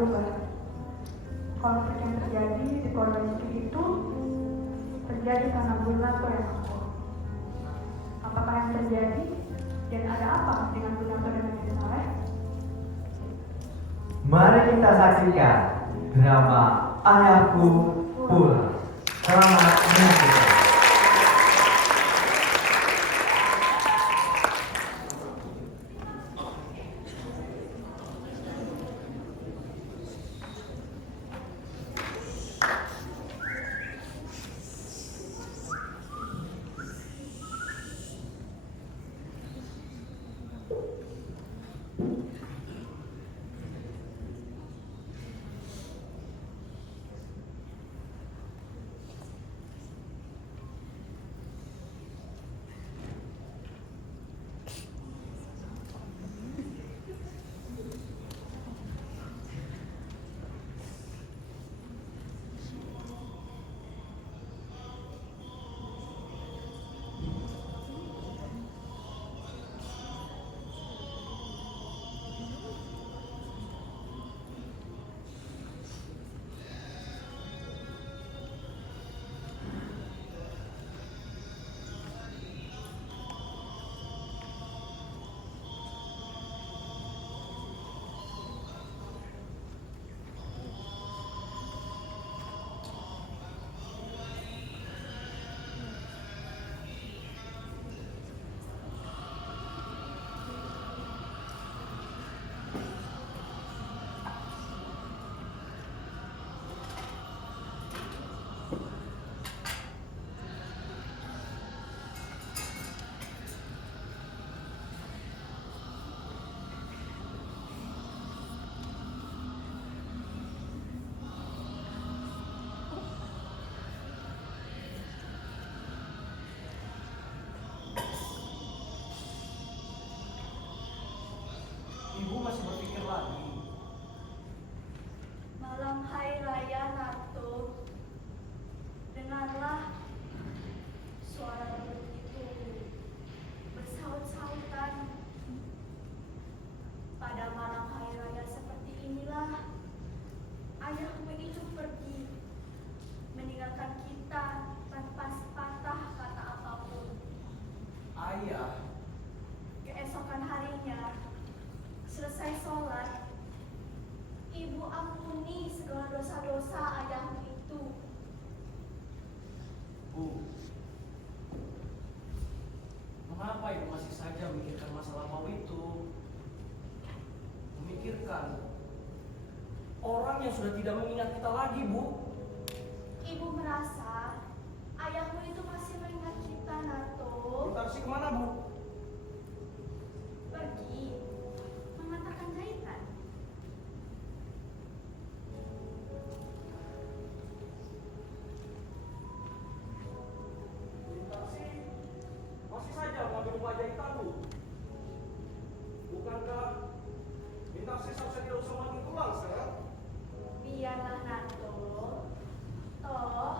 berubah. Konflik yang terjadi di keluarga itu terjadi karena Bu Nato yang aku. Apakah yang terjadi dan ada apa dengan Bu Nato dan Nabi Saleh? Mari kita saksikan drama Ayahku Pulang. Selamat menyaksikan. Ibu masih berpikir lagi. Malam hari raya Nato, dengarlah suara begitu bersaut-sautan. Pada malam hari raya seperti inilah ayahmu itu pergi, meninggalkan kita tanpa sepatah kata apapun. Ayah, Keesokan harinya, selesai sholat, ibu ampuni segala dosa-dosa ayahmu itu. Bu, mengapa ibu masih saja memikirkan masa lampau itu? Memikirkan orang yang sudah tidak mengingat kita lagi, Bu. Ibu merasa ayahmu itu masih mengingat kita, Nato. Kita harus kemana, Bu? Pergi mengantarkan jahitan. Taksi masih saja mengambil rumah jahitan, Bu. Bukankah taksi seharusnya tidak usah mandi pulang sekarang? Biarlah, Nato. Toh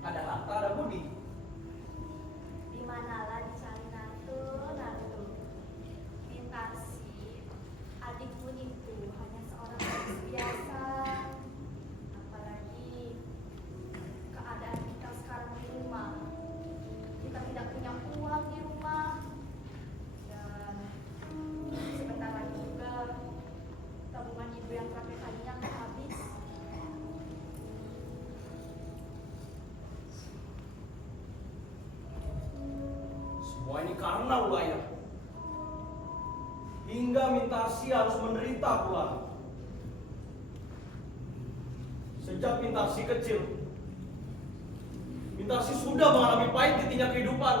ada harta, ada budi. Di manalah dicari Narto. Mintasi, adikmu itu hanya seorang gadis biasa. Apalagi keadaan kita sekarang di rumah. Kita tidak punya uang di rumah. Dan sebentar lagi juga tabungan ibu yang terakhir kalinya akan habis. Semua ini karena ulah ayah. Hingga Mintarsi harus menderita pula. Sejak Mintarsi kecil, Mintarsi sudah mengalami pahit ketika kehidupan.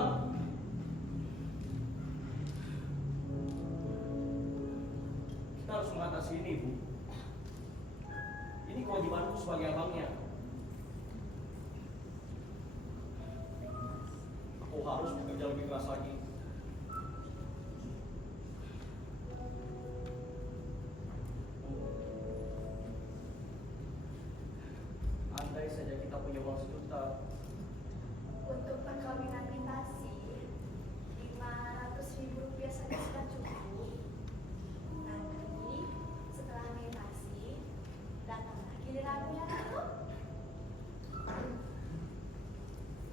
Kita harus mengatasi ini, Bu. Ini kewajibanku sebagai abangnya. Aku harus bekerja lebih keras lagi. Andai saja kita punya uang 1 juta. Untuk perkawinan Mintasi, 500.000 rupiah saja sudah cukup. Nanti setelah Mintasi, datanglah giliranmu ya Narto.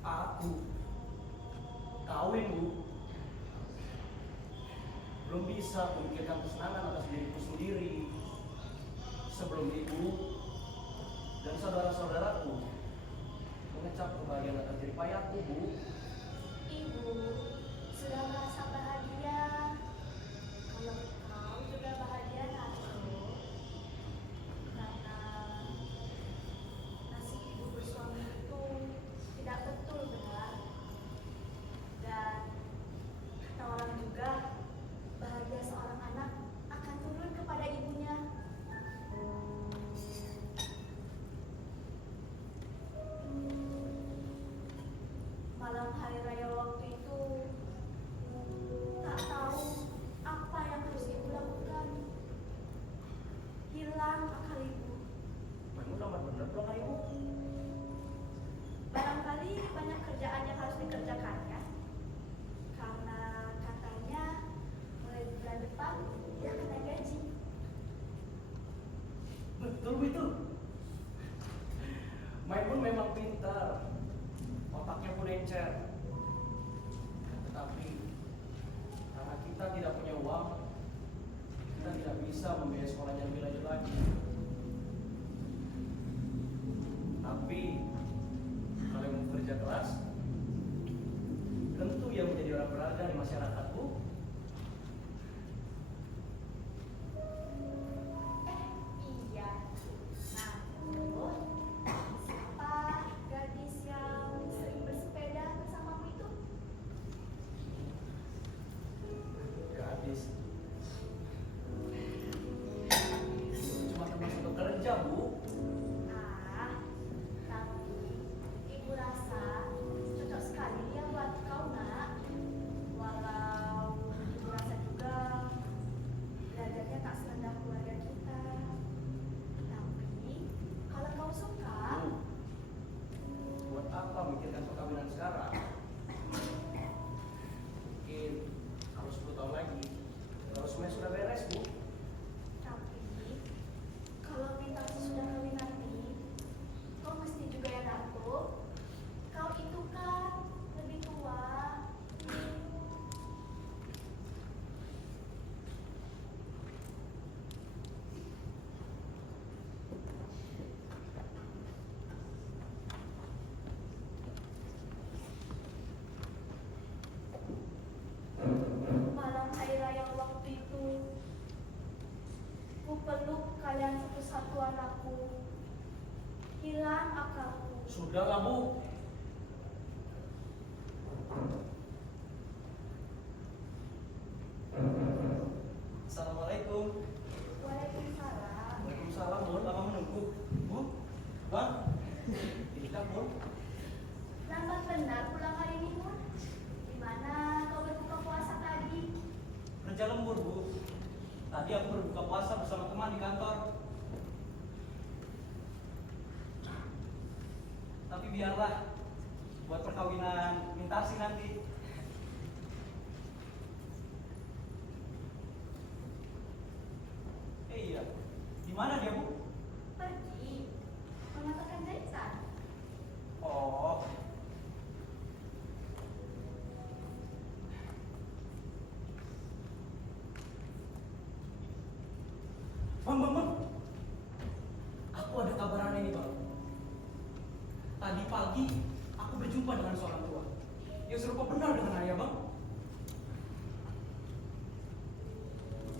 Aku kawin, Bu. Belum bisa memikirkan kesenangan atas diriku sendiri sebelum ibu dan saudara-saudaraku mengecap kebahagiaan atas jerih payahku, Bu. Ibu sudah merasa bahagia. Kalau kau juga bahagia Narto. Karena nasib ibu bersuami itu tidak betul benar. Dan kata orang juga bahagia seorang anak akan turun kepada ibunya. Malam hari raya waktu itu tak tahu apa yang harus ibu lakukan. Hilang akal ibu. Memang lambat bener pulang hari, Bu. Barangkali banyak kerjaan yang harus dikerjakannya. Karena katanya mulai bulan depan dia akan naik gaji. Betul, itu. Maimun memang pintar, otaknya pun encer. Tetapi karena kita tidak punya uang, kita tidak bisa membiayai sekolahnya lebih lanjut lagi. Tapi kalau yang mau kerja keras, tentu yang menjadi orang berharga di masyarakat, Bu. Iya. Nah, siapa gadis yang sering bersepeda bersamamu itu? Gadis. Cuma teman satu kerja, Bu. Tapi ibu rasa cocok sekali dia buat kau nak. Walau ibu rasa juga belajarnya tak serendah keluarga kita. Tapi kalau kau suka, Bu, buat apa mikirkan perkawinan sekarang? Mungkin kalau 10 tahun lagi, kalau semuanya sudah beres, Bu. tapi kalau Mintasi sudah kawin nanti, kau mesti juga ya Narto. Kau itu kan lebih tua. Malam hari raya waktu itu, ku peluk kalian satu-satu anakku. Hilang akalku. Sudahlah, Bu. Assalamualaikum. Waalaikumsalam. Waalaikumsalam, Bu. Lama menunggu. Bu, Bang. Tidak, Bu. Lambat benar pulang hari ini, Mun. Di mana kau berbuka puasa tadi? Kerja lembur, Bu. Tadi aku berbuka puasa bersama teman di kantor. Tapi Tapi biarlah buat perkawinan Mintarsi nanti. Iya, di mana dia, Bu? Pergi mengatakan jahitan. Oh, Bang. Aku ada kabar aneh nih, Bang. Tadi pagi aku berjumpa dengan seorang tua yang serupa benar dengan ayah, Bang.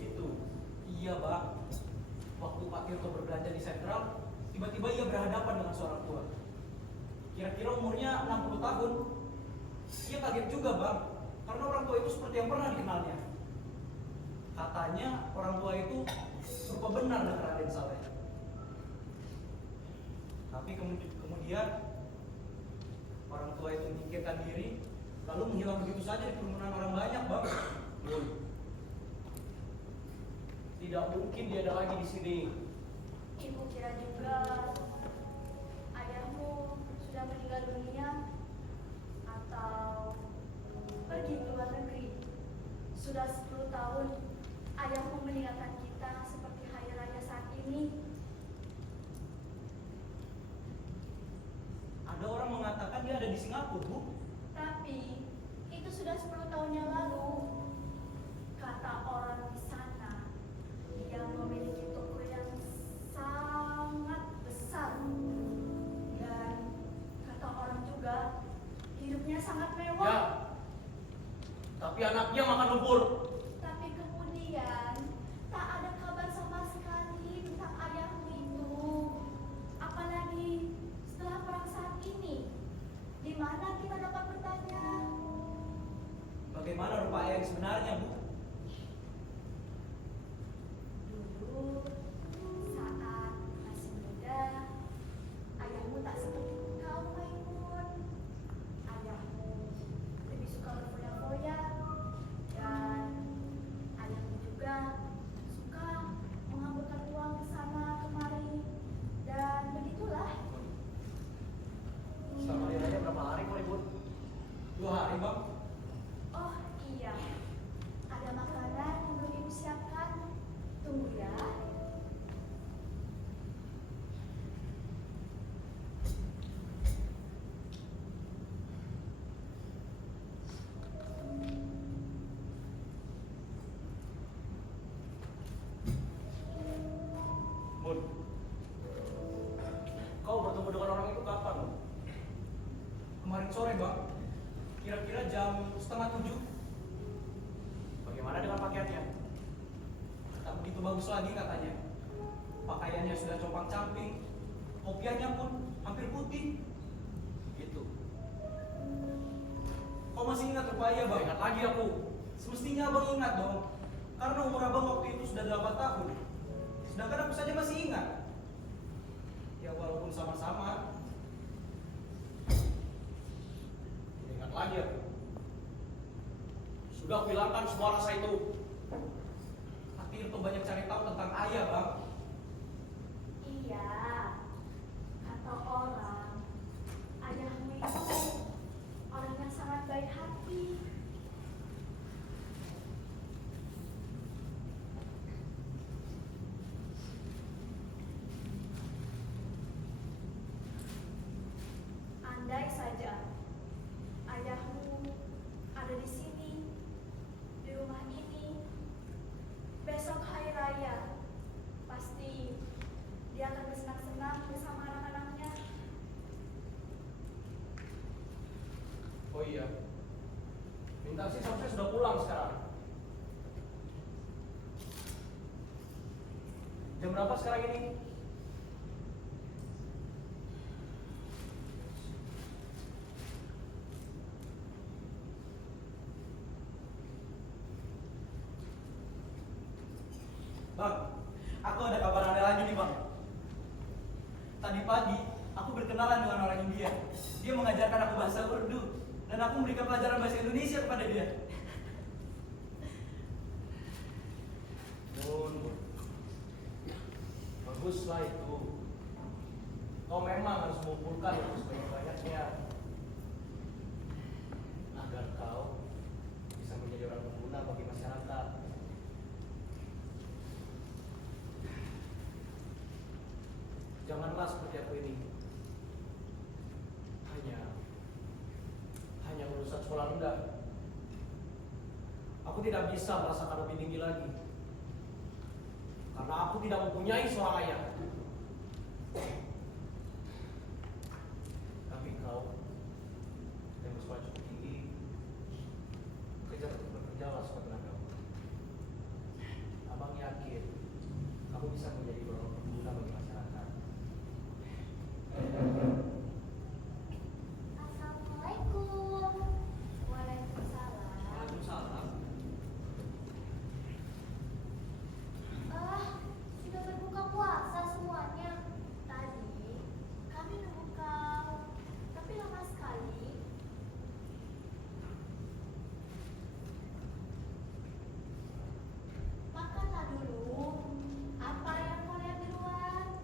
Itu, iya, Bang. Waktu Pak Tirto berbelanja di Sentral, tiba-tiba ia berhadapan dengan seorang tua. Kira-kira umurnya 60 tahun. Ia kaget juga, Bang, karena orang tua itu seperti yang pernah dikenalnya. Katanya orang tua itu serupa benar dengan Raden Saleh. Tapi kemudian orang tua itu menyingkirkan diri, lalu menghilang begitu saja di kerumunan orang banyak, Bang. Tidak mungkin dia ada lagi di sini. Ibu kira juga ayahmu sudah meninggal dunia atau pergi ke luar negeri. Sudah 10 tahun ayahmu meninggalkan kita seperti hari raya saat ini. Ada orang mengatakan dia ada di Singapura, Bu. Tapi itu sudah 10 tahun yang lalu. Kata orang di sana, dia memiliki toko yang sangat besar. Dan kata orang juga, hidupnya sangat mewah. Ya. Tapi anaknya makan lumpur. Tapi kemudian, tak ada kabar sama sekali tentang ayahmu itu. Apalagi setelah perang saat ini. Di mana kita dapat bertanya? Bagaimana rupa ayah yang sebenarnya, Bu? Dulu, saat masih muda, ayahmu tak seperti kau, Maimun. Ayahmu lebih suka berfoya-foya, dan ayahmu juga suka menghamburkan uang ke sana kemari, dan begitulah. Selama dia aja berapa hari kok, Ibu? 2 hari, Bang. Oh iya, ada makanan yang belum ibu siapkan. Tunggu ya. Bun, kau bertemu dengan orang itu kapan, Bang? Kemarin sore, Bang. Kira-kira jam 6:30. Bagaimana dengan pakaiannya? Tak begitu bagus lagi katanya. Pakaiannya sudah compang-camping, kopiahnya pun hampir putih. Gitu. Kau masih ingat rupa ayah, Bang? Ingat lagi aku. Semestinya Abang ingat dong. Karena umur Abang waktu itu sudah 8 tahun. Sedangkan aku saja masih ingat. Ya walaupun sama-sama. Ingat lagi aku. Sudah aku hilangkan semua rasa itu. Tapi itu banyak cari tahu tentang ayah, Bang. Iya, kata orang, ayahmu itu orang yang sangat baik hati. Andai saja ayahmu ada di sini, di rumah ini, besok hari raya, pasti dia akan bersenang-senang bersama anak-anaknya. Oh iya. Mintarsi seharusnya sudah pulang sekarang. Jam berapa sekarang ini? Bang, aku ada kabar aneh lagi nih, Bang. Tadi pagi aku berkenalan dengan orang India. Dia mengajarkan aku bahasa Urdu dan aku memberikan pelajaran bahasa Indonesia kepada dia. Bun, baguslah itu. Kau memang harus mengumpulkan sebanyak-banyaknya. sekolah rendah. Aku tidak bisa merasakan lebih tinggi lagi. Karena aku tidak mempunyai seorang ayah. Tapi kau yang bersekolah cukup tinggi, bekerjalah sesuai tenaga. Abang yakin kamu bisa menjadi orang berguna bagi masyarakat. Assalamualaikum. Waalaikumsalam. Waalaikumsalam. Sudah berbuka puasa semuanya. Tadi kami nunggu kau, tapi lama sekali. Makanlah dulu. Apa yang kau lihat di luar?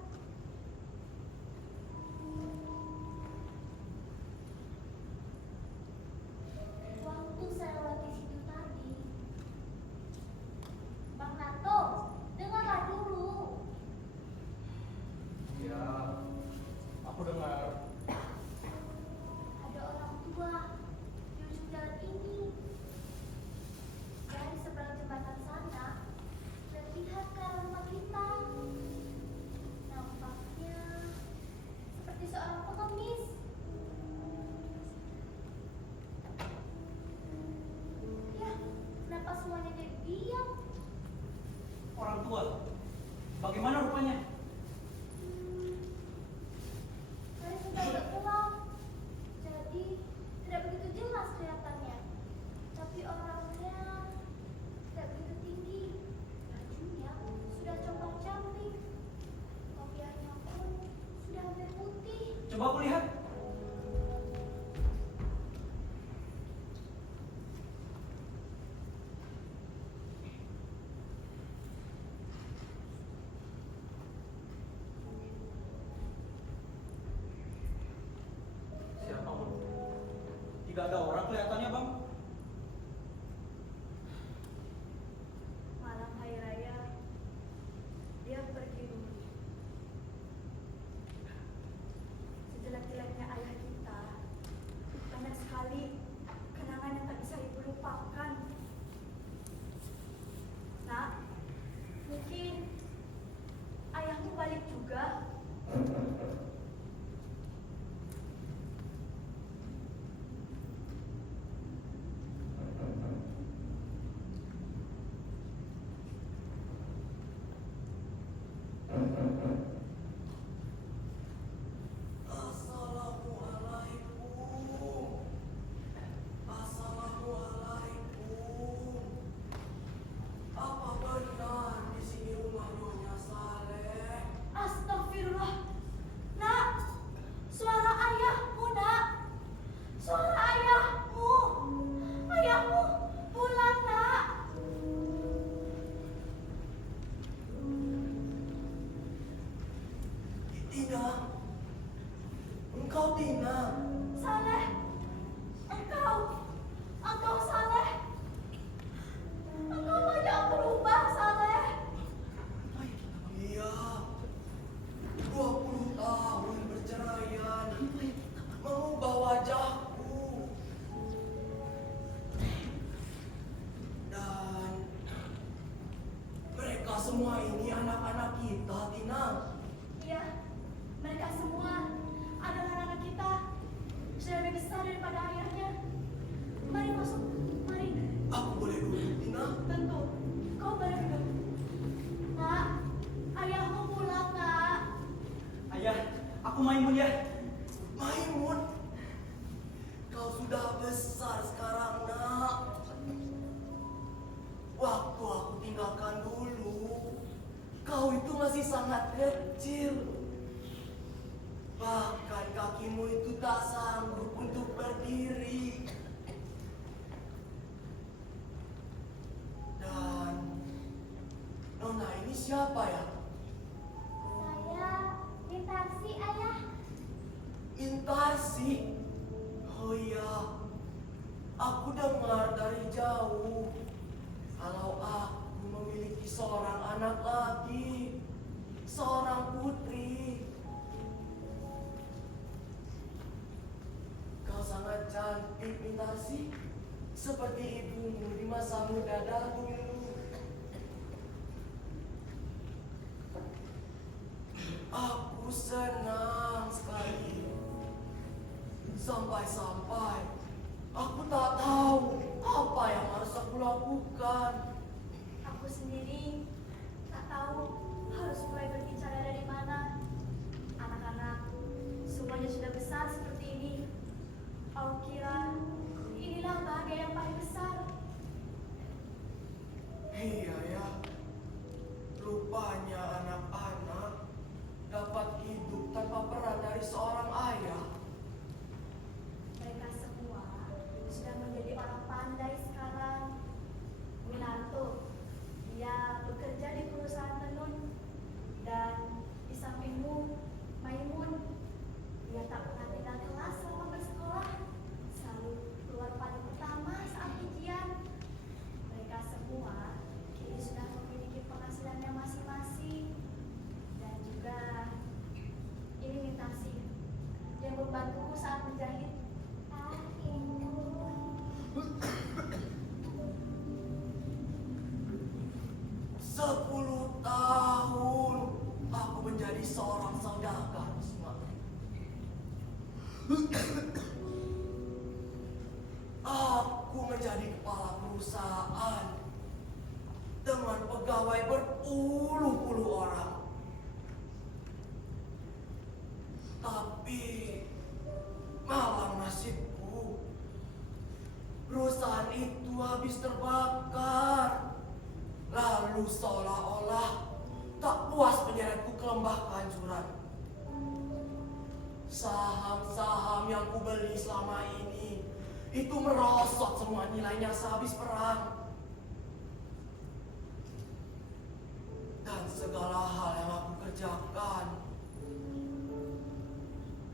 Waktu saya lewat di situ tadi, Bang Nato, dengarlah dulu. Ya, aku dengar. Ada orang tua di ujung jalan ini. Dari seberang jembatan sana, terlihat ke arah rumah kita. Nampaknya seperti seorang pengemis. Ya, kenapa semuanya jadi diam? Orang tua. Bagaimana rupanya? Saya sudah pulang, jadi tidak begitu jelas kelihatannya. Tapi orangnya tidak begitu tinggi. Bajunya sudah compang-camping. Kopiahnya pun sudah hampir putih. Coba aku lihat. Siapa, Bang? Tidak ada orang kelihatannya, Bang. Malam hari raya, dia pergi dulu. Sejelek-jeleknya ayah kita, banyak sekali kenangan yang tak bisa ibu lupakan. Nak, mungkin ayahmu balik juga. Assalamualaikum. Assalamualaikum. Apa benar di sini rumah Nyonya Saleh? Astagfirullah. Nak, suara ayahmu, nak. Suara ayahmu. Ayahmu pulang, nak. Tina, engkau Tina. Saleh, engkau Saleh. Engkau banyak berubah, Saleh. Iya, 20 tahun perceraian mengubah wajahku. Dan mereka semua ini anak-anak kita, Tina. Iya, mereka semua adalah anak kita. Sudah lebih besar daripada ayahnya. Mari masuk, mari. Aku boleh duduk, Tina? Tentu, kau boleh duduk. Nak, ayahmu pulang, nak. Ayah, aku Maimun ya. Maimun, kau sudah besar sekarang, nak. Waktu aku tinggalkan dulu, kau itu masih sangat kecil. Bahkan kakimu itu tak sanggup untuk berdiri. Dan Nona ini siapa ya? Saya Intarsi, ayah. Intarsi. Oh iya, aku dengar dari jauh kalau aku memiliki seorang anak lagi, seorang putri. Kau sangat sangat cantik Mintasi, seperti ibumu di masa muda dahulu. Aku senang sekali. Sampai-sampai aku tak tahu apa yang harus aku lakukan. Aku sendiri tak tahu harus mulai berbicara dari mana. Anak-anak semuanya sudah besar seperti ini. Aku kira inilah bahagia yang paling besar. Iya ya, rupanya anak-anak dapat hidup tanpa peran dari seorang ayah. Mereka semua sudah menjadi orang pandai sekarang. Winarto, dia bekerja di perusahaan tenun. Dan di sampingmu, Maimun, dia tak pernah tinggal kelas selama bersekolah. Selalu keluar paling pertama saat ujian. Mereka semua kini sudah memiliki penghasilannya masing-masing. Dan juga ini Mintasi yang membantuku saat menjahit. 10 tahun aku menjadi seorang saudagar. Aku menjadi kepala perusahaan dengan pegawai berpuluh-puluh orang. Tapi malang nasibku, perusahaan itu habis terbakar. Lalu seolah-olah tak puas menyeretku ke lembah kehancuran. Saham-saham yang kubeli selama ini itu merosot semua nilainya sehabis perang. Dan segala hal yang aku kerjakan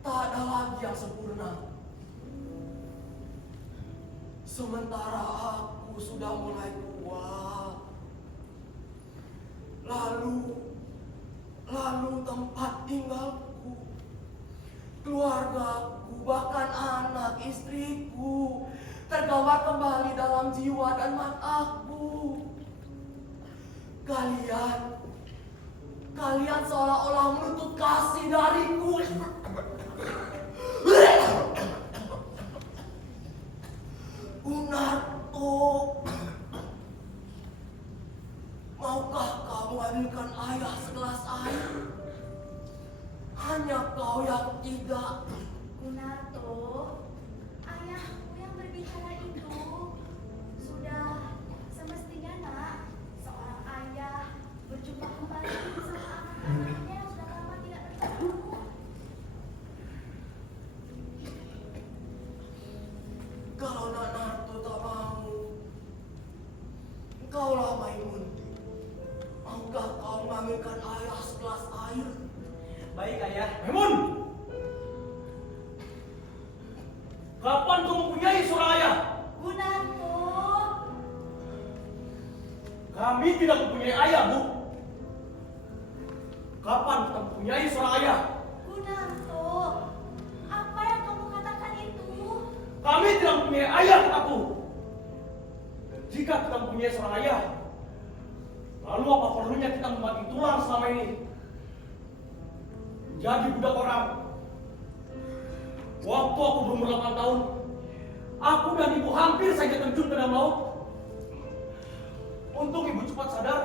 tak ada lagi yang sempurna. Sementara aku sudah mulai tua. Lalu tempat tinggalku, keluargaku, bahkan anak istriku tergambar kembali dalam jiwa dan mataku. Kalian seolah-olah menuntut kasih dariku. Winarto, maukah kamu ambilkan ayah segelas air? Hanya kau yang tidak. Winarto, ayahku yang berbicara itu sudah semestinya nak. Seorang ayah berjumpa kembali sama anak-anaknya yang sudah lama tidak bertemu. Kalau Nak Narto tak mau, engkaulah Maimun. Maukah kau mengambilkan ayah segelas air? Baik ayah. Maimun! Kapan kau mempunyai seorang ayah? Winarto, Kami tidak mempunyai ayah, Bu. Kapan kita mempunyai seorang ayah? Winarto, apa yang kamu katakan itu? Kami tidak mempunyai ayah, kataku. Dan jika kita mempunyai seorang ayah, lalu apa perlunya kita membagi tulang selama ini? Jadi budak orang. Waktu aku berumur 8 tahun, aku dan ibu hampir saja terjun ke dalam laut. Untung ibu cepat sadar.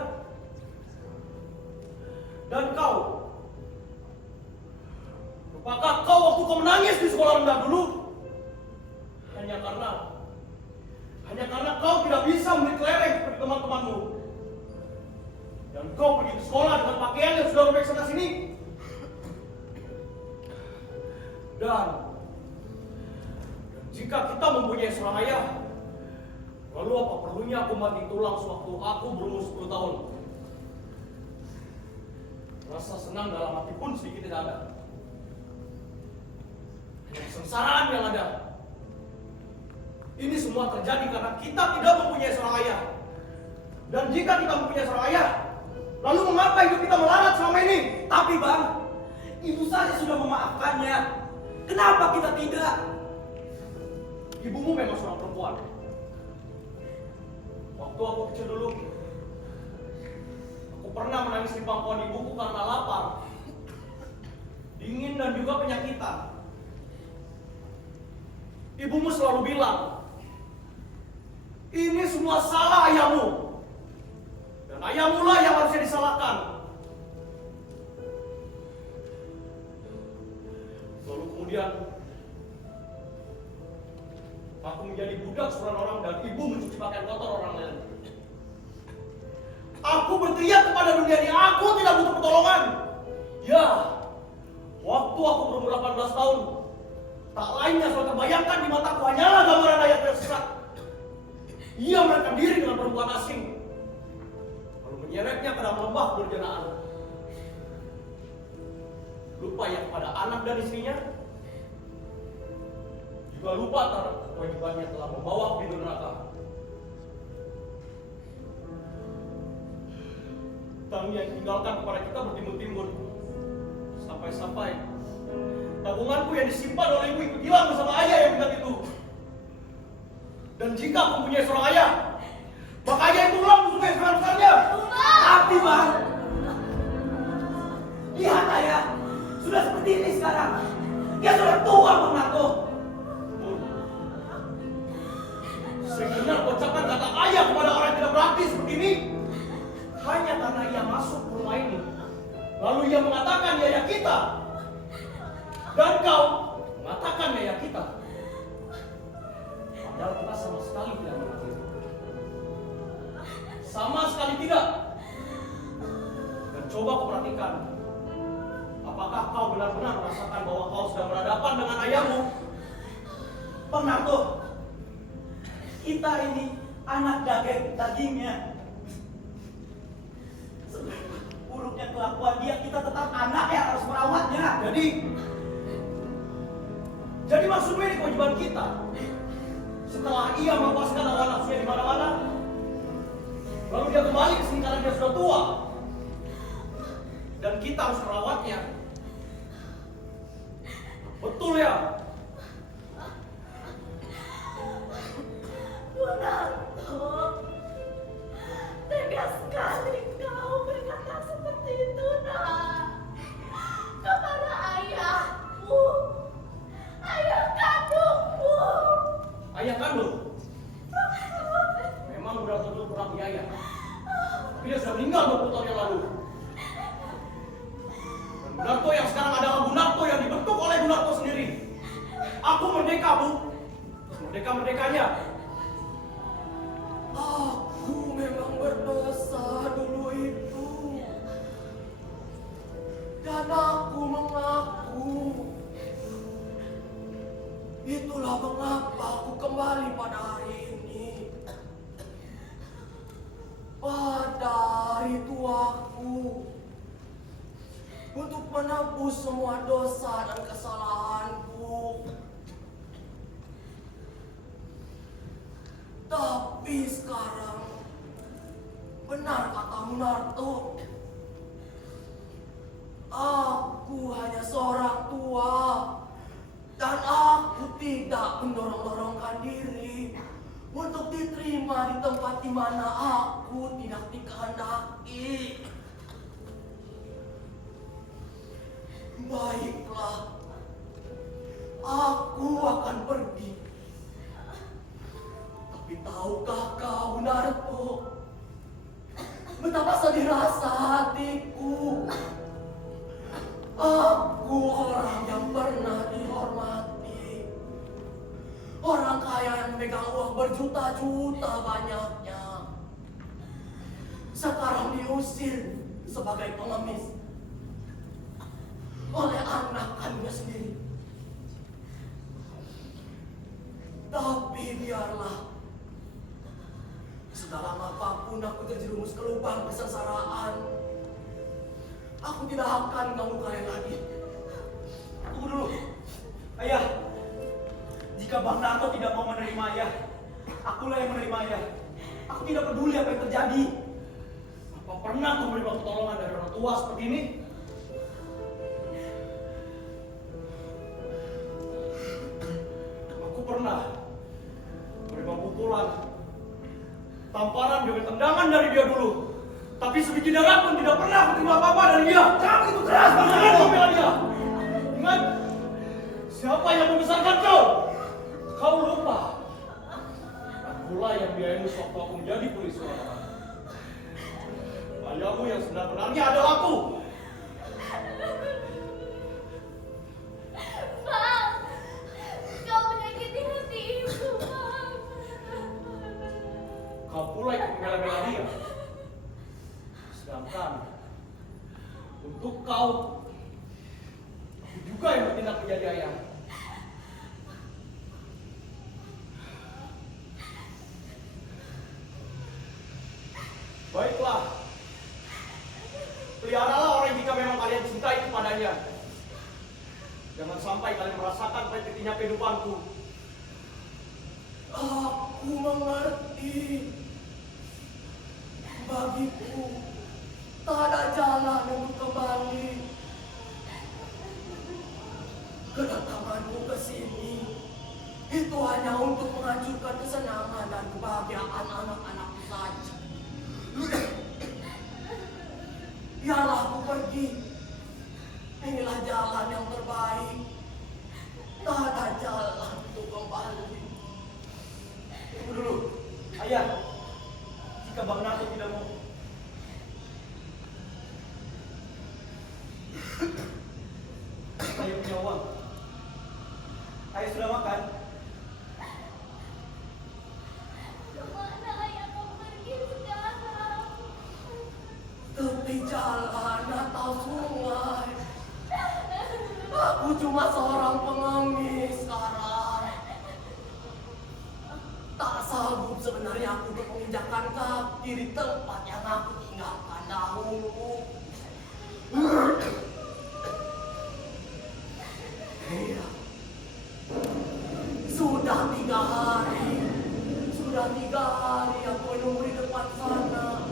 Dan kau, apakah kau waktu kau menangis di sekolah rendah dulu? Hanya karena kau tidak bisa membeli kelereng seperti teman-temanmu. Dan kau pergi ke sekolah dengan pakaian yang sudah robek sana sini. Dan jika kita mempunyai seorang ayah, lalu apa perlunya aku mati tulang sewaktu aku berumur 10 tahun? Rasa senang dalam hati pun sedikit tidak ada. Kesengsaraan yang ada. Ini semua terjadi karena kita tidak mempunyai seorang ayah. Dan jika kita mempunyai seorang ayah, lalu mengapa hidup kita melarat selama ini? Tapi bang, ibu saja sudah memaafkannya. Kenapa kita tidak? ibumu memang seorang perempuan. Waktu aku kecil dulu, aku pernah menangis di pangkuan ibuku karena lapar, dingin dan juga penyakitan. Ibumu selalu bilang, ini semua salah ayahmu. Dan ayahmu lah yang harusnya disalahkan. Lalu kemudian, aku menjadi budak seorang orang dan ibu mencuci pakaian kotor orang lain. Aku berteriak kepada dunia ini, aku tidak butuh pertolongan. Ya, waktu aku berumur 18 tahun, tak lain yang selalu terbayangkan di mataku hanyalah gambaran ayat yang sesat. Ia merekam diri dengan perempuan asing, lalu menyeretnya ke dalam lembah durjanaan. Lupa ya kepada anak dan istrinya, juga lupa terhadap kewajibannya telah membawa ke pintu neraka. Utang yang ditinggalkan kepada kita bertimbun-timbun, sampai-sampai tabunganku yang disimpan oleh ibu itu hilang bersama ayah yang ingat itu. Dan jika aku mempunyai seorang ayah, maka ayah itu lah musuh yang sebesar-besarnya. Tapi bang, lihat ayah, sudah seperti ini sekarang. Dia sudah tua Bang Narto. Sebenarnya ucapan kata ayah kepada orang yang tidak berakti seperti ini hanya karena ia masuk ke rumah ini. Lalu ia mengatakan dia ayah kita. Dan kau mengatakan dia ayah kita. Padahal kita sama sekali tidak mengerti. Sama sekali tidak. Dan coba kau perhatikan. Apakah kau benar-benar merasakan bahwa kau sedang berhadapan dengan ayahmu? Bang Narto, kita ini anak dagingnya. Buruknya kelakuan dia, kita tetap anak yang harus merawatnya. Jadi maksudnya ini kewajiban kita. Setelah ia melepaskan hawa nafsunya di mana-mana, lalu dia kembali ke sini karena dia sudah tua, dan kita harus merawatnya. Betul ya? Bu Narto, tega sekali kau berkata seperti itu, nak. Kepada ayahku, ayah kandungmu. Ayah kandung? Memang udah betul kurang punya ayah. Tapi dia sudah meninggal 20 tahun yang lalu. Dan Bu Narto yang sekarang adalah Bu Narto yang dibentuk oleh Bu Narto sendiri. Aku merdeka, Bu. Merdeka-merdekanya. Aku memang berdosa dulu itu. Dan aku mengaku. Itulah mengapa aku kembali pada hari ini. Pada hari tuaku. Untuk menebus semua dosa dan kesalahanku. Tapi sekarang, benar kata Narto, aku hanya seorang tua dan aku tidak mendorong-dorongkan diri untuk diterima di tempat di mana aku tidak dikehendaki. Baiklah, aku akan pergi. Tapi tahukah kau, Narto, betapa sedih rasa hatiku. Aku orang yang pernah dihormati. Orang kaya yang memegang uang berjuta-juta banyaknya. Sekarang diusir sebagai pengemis oleh anak kandungnya sendiri. Tapi biarlah. Sedalam apapun aku terjerumus ke lubang kesengsaraan, aku tidak akan ganggu kalian lagi. Tunggu dulu. Ayah, jika Bang Narto tidak mau menerima ayah, akulah yang menerima ayah. Aku tidak peduli apa yang terjadi. Apa pernah kau menerima pertolongan dari orang tua seperti ini? Aku pernah. pukulan, tamparan dengan tendangan dari dia dulu. Tapi sebiji darah pun tidak pernah aku terima apa-apa dari dia. Jangan begitu keras, jangan kau bela dia. Ingat, siapa yang membesarkan kau? Kau lupa. Akulah yang biayamu waktu aku menjadi polisi orang. Ayahmu yang sebenarnya adalah aku. Bang, kau menyakiti hati ibu, Bang. Kau pula ikut membela-bela dia. Sedangkan untuk kau, aku juga yang bertindak menjadi ayah. Baiklah, peliharalah orang jika memang kalian cintai kepadanya. Jangan sampai kalian merasakan pahit ketiknya kehidupanku. Aku mengerti. Bagiku, tak ada jalan untuk kembali. Kedatanganku ke sini itu hanya untuk menghancurkan kesenangan dan kebahagiaan anak-anakku saja. Biarlah aku pergi. Inilah jalan yang terbaik. Tak ada jalan untuk kembali. Tunggu dulu, ayah. Jika Bang Narto tidak mau, ayah punya uang. Ayah sudah makan? Kemana ayah kau pergi sekarang? Tepi jalan atau sungai. Aku cuma seorang pengemis sekarang. Tak sanggup sebenarnya aku untuk menginjakkan kaki di tempat yang aku tinggalkan dahulu. Iya. Sudah 3 hari. Sudah 3 hari aku menunggu di depan sana.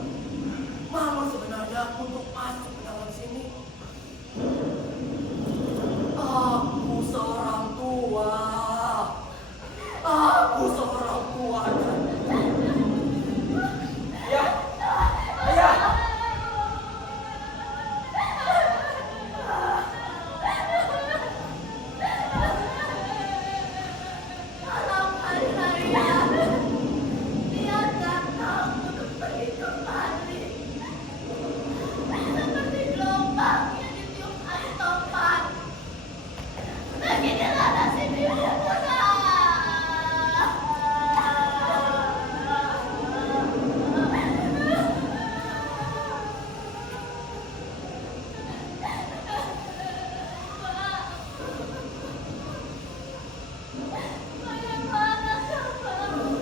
Malu sebenarnya aku untuk masuk ke dalam sini. Aku seorang tua. Aku seorang tua. Ayah, ayah. Tolongkan saya. Biarkan aku untuk pergi kembali. Seperti gelombang yang ditiup air topan. Beginilah nasib ibu putra. Bagaimana kamu?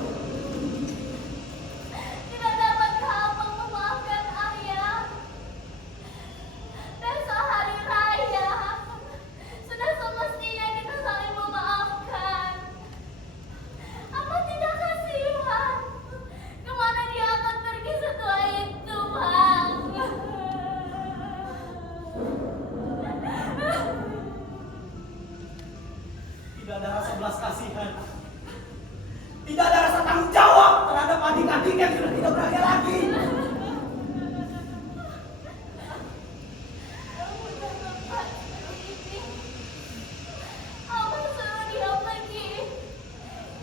Tidak dapatkah abang memaafkan ayah? Besok hari raya. Sudah semestinya kita saling memaafkan. Abang tidak kasihan. Kemana dia akan pergi setelah itu, Bang? Tidak ada rasa belas kasihan. Tidak ada rasa tanggung jawab terhadap adik-adik yang sudah tidak berharga lagi. Kamu jangan buat seperti ini. Abang suruh dia pergi.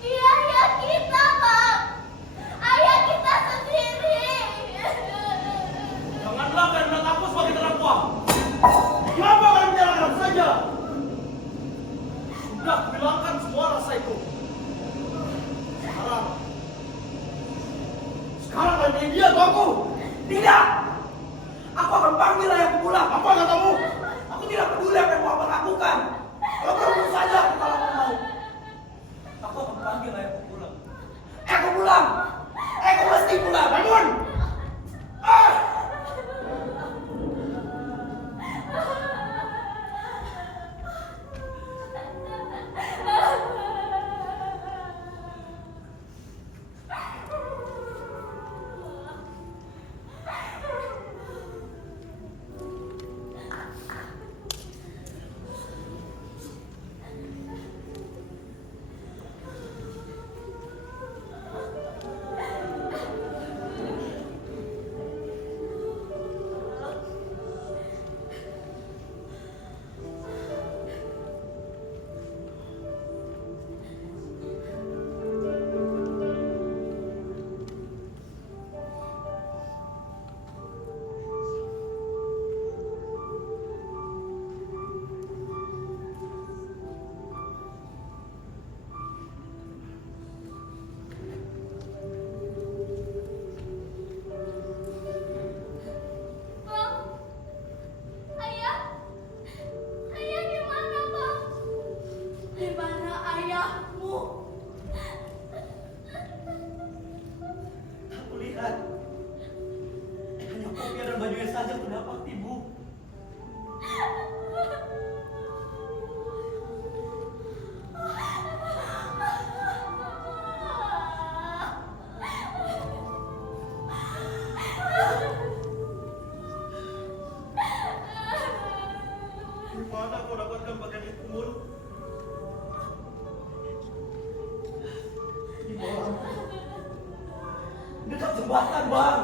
Dia ayah kita, Bang. Ayah kita sendiri. Janganlah kalian melihat aku sebagai terdakwa. Kenapa kalian menyalahkan aku saja? Sudah hilangkan semua rasa itu. Sekarang kalian pilih dia atau aku? Tidak. Aku akan panggil ayahku pulang. Apa katamu? Aku tidak peduli apa yang mau abang lakukan. Kalau kamu saja kalau kamu mau. Aku akan panggil ayahku pulang. Aku pulang. Aku mesti pulang. Bangun. Ah! persembahkan, Bang.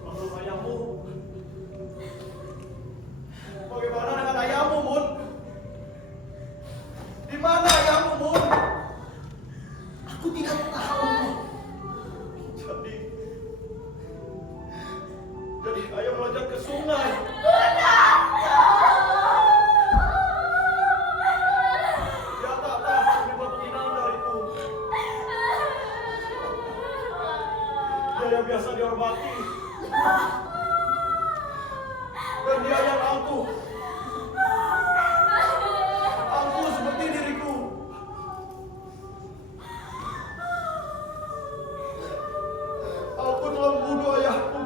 Lalu ayahmu. Bagaimana dengan ayahmu, Mun? Di mana ayahmu, Mun? Aku tidak tahu. Jadi ayah meloncat ke sungai. Dia tak tahu penyebab penghinaan dariku. Dia yang biasa dihormati. Dan dia yang angkuh. Angkuh seperti diriku. Aku telah membunuh ayahku.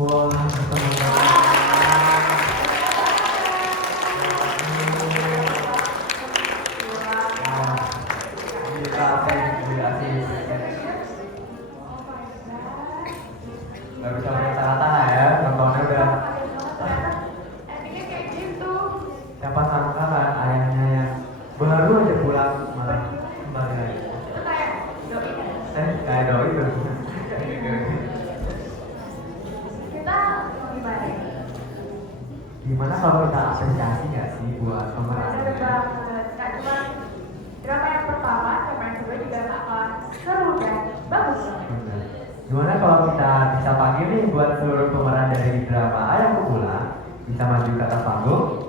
Wah, teman-teman. Gila sih. Gak bisa berkata-kata ya, nontonnya udah. Endingnya kayak gitu. Siapa sangka kan ayahnya yang baru aja pulang malah kembali lagi. Itu kayak doi. Kayak doi tuh. Kita gimana? Gimana kalau kita apresiasi nggak sih buat pemeran? Bener banget. Gak cuma drama yang pertama, drama yang kedua juga bakal seru dan bagus. Bener. Gimana kalau kita bisa panggil nih buat seluruh pemeran dari drama Ayahku Pulang bisa maju ke atas panggung?